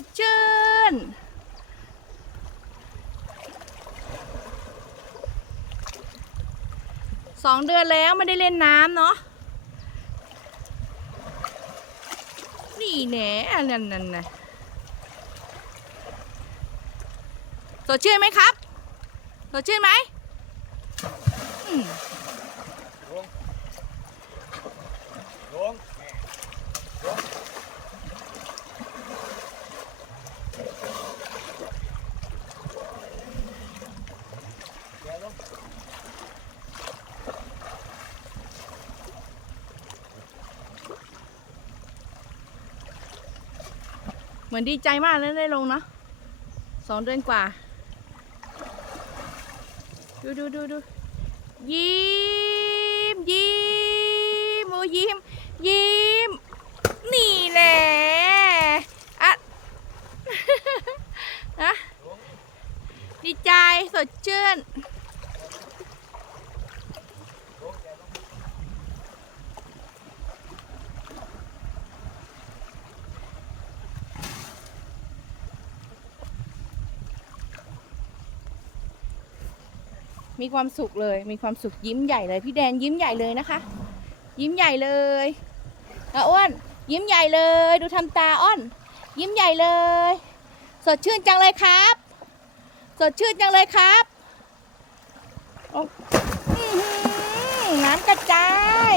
ดชื่น สองเดือนแล้วไม่ได้เล่นน้ำเนาะ นี่แหน่นั่นนั่นนะสดชื่นไหมครับ สดชื่นไหมอืม ลงลง เห มือนดีใจมากเลยได้ลงเนาะสองเดือนกว่า ดูดูดูดูยิ้มยิ้มโอ้ยิ้ม ยิ้ม นี่แหละอะนะดีใจสดชื่น มีความสุขเลย มีความสุขยิ้มใหญ่เลย พี่แดนยิ้มใหญ่เลยนะคะ ยิ้มใหญ่เลยอาอ้วนยิ้มใหญ่เลย ดูทำตาอ้อน ยิ้มใหญ่เลย สดชื่นจังเลยครับ สดชื่นจังเลยครับน้ำกระจาย